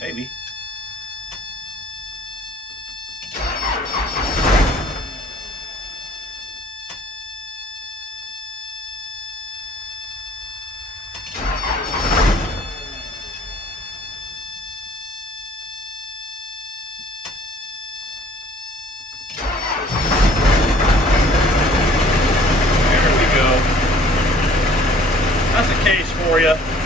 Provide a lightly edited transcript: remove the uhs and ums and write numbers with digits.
Maybe. There we go. That's a case for you.